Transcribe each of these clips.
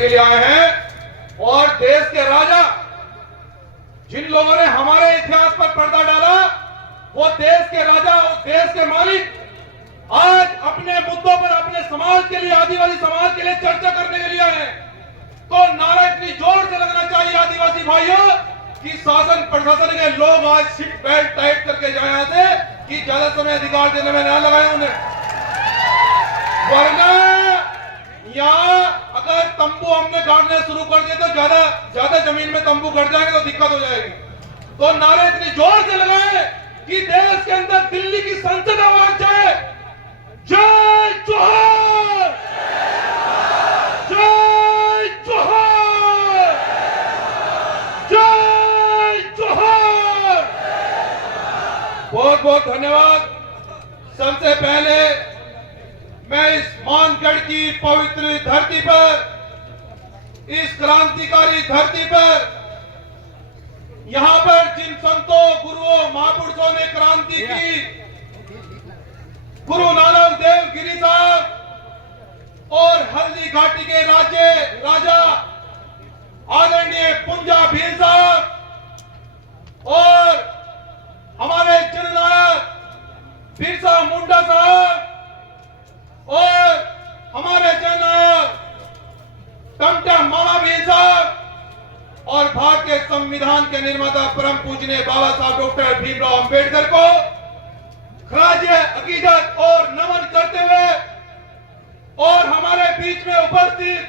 के लिए आए हैं और देश के राजा जिन लोगों ने हमारे इतिहास पर पर्दा डाला, वो देश के राजा और देश के मालिक आज अपने मुद्दों पर अपने समाज के लिए, आदिवासी समाज के लिए चर्चा करने के लिए आए हैं। तो नारा इतनी जोर से लगना चाहिए आदिवासी भाइयों कि शासन प्रशासन के लोग आज सीट बेल्ट टाइट करके जाए यहाँ से कि ज्यादा समय अधिकार देने में न लगाए उन्हें, वरना यहाँ अगर तंबू हमने गाड़ने शुरू कर दिए तो ज्यादा जमीन में तंबू गड़ जाएंगे तो दिक्कत हो जाएगी। तो नारे इतनी जोर से लगाए कि देश के अंदर दिल्ली की संसद आवाज जाए, जय जोहर, जय जोहर, जय जोहर। बहुत बहुत धन्यवाद। सबसे पहले मैं इस मानगढ़ की पवित्र धरती पर, इस क्रांतिकारी धरती पर, यहाँ पर जिन संतों, गुरुओं, महापुरुषों ने क्रांति की, गुरु नानक देव गिरी साहब और हल्दी घाटी के राजा आदरणीय पुंजा भील साहब और हमारे जननायक बिरसा मुंडा साहब और हमारे जननायक टमटम महावीर साहब और भारतीय संविधान के निर्माता परम पूजनीय बाबा साहब डॉक्टर भीमराव अंबेडकर को खराजे अकीदत और नमन करते हुए और हमारे बीच में उपस्थित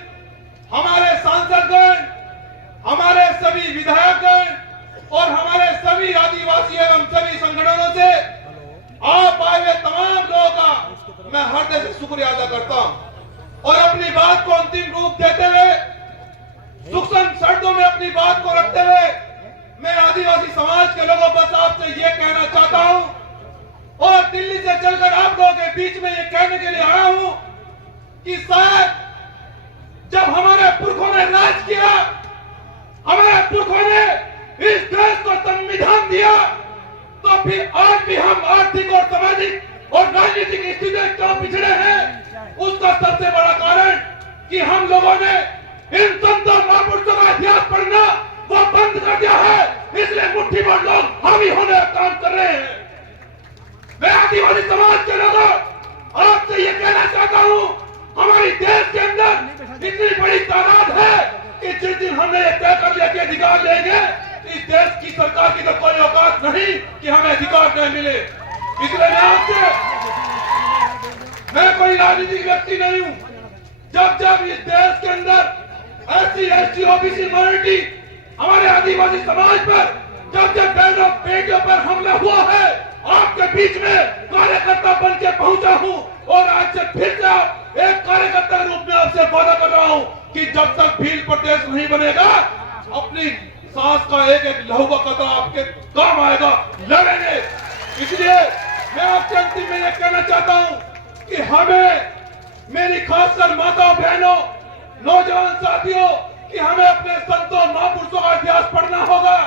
हमारे सांसदगण, हमारे सभी विधायकगण और हमारे सभी आदिवासी एवं सभी संगठनों से आप आए हुए तमाम लोगों का मैं हृदय से शुक्रिया अदा करता हूं और अपनी बात को अंतिम रूप देते हुए, सूक्ष्म शब्दों में अपनी बात को रखते हुए मैं आदिवासी समाज के लोगों बस आपसे ये कहना चाहता हूं और दिल्ली से चलकर आप लोगों के बीच में ये कहने के लिए आया हूं कि शायद जब हमारे पुरखों ने राज किया, हमारे पुरखों ने इस देश को संविधान दिया, तो फिर आज भी हम आर्थिक और सामाजिक और राजनीतिक स्थिति में क्यों पिछड़े हैं? उसका सबसे बड़ा कारण कि हम लोगों ने इन संतों महापुरुषों का इतिहास पढ़ना वो बंद कर दिया है, इसलिए मुट्ठी भर लोग हावी होने का काम कर रहे हैं। मैं आदिवासी समाज के लोगों आपसे ये कहना चाहता हूँ, हमारी देश के अंदर इतनी बड़ी तादाद है कि जिस दिन हमने ये तय कर लिया कि अधिकार लेंगे, इस देश की सरकार की तो कोई औकात नहीं कि हमें अधिकार न मिले। इसलिए मैं कोई राजनीतिक व्यक्ति नहीं हूं। जब इस देश के अंदर SC, ST, OBC, माइनॉरिटी, हमारे आदिवासी समाज पर जब बहनों बेटियों पर हमला हुआ है, आपके बीच में कार्यकर्ता बन के पहुंचा हूं और आज से फिर से एक कार्यकर्ता के रूप में आपसे वादा कर रहा हूं कि जब तक भील प्रदेश नहीं बनेगा, अपनी सांस का एक एक लहू का कतरा आपके काम आएगा, लड़ेंगे। इसलिए मैं आपसे अंतिम में यह कहना चाहता हूं कि हमें, मेरी खासकर माताओं बहनों, नौजवान साथियों, कि हमें अपने संतों महापुरुषों का इतिहास पढ़ना होगा।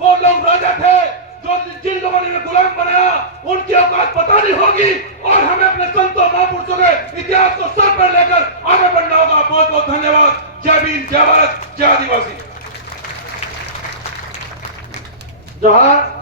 वो लोग राजा थे जो जिन लोगों ने गुलाम बनाया, उनकी औकात बतानी होगी और हमें अपने संतों महापुरुषों के इतिहास को सर पर लेकर आगे बढ़ना होगा। बहुत बहुत धन्यवाद। जय भीम, जय भारत, जय आदिवासी। जोहार।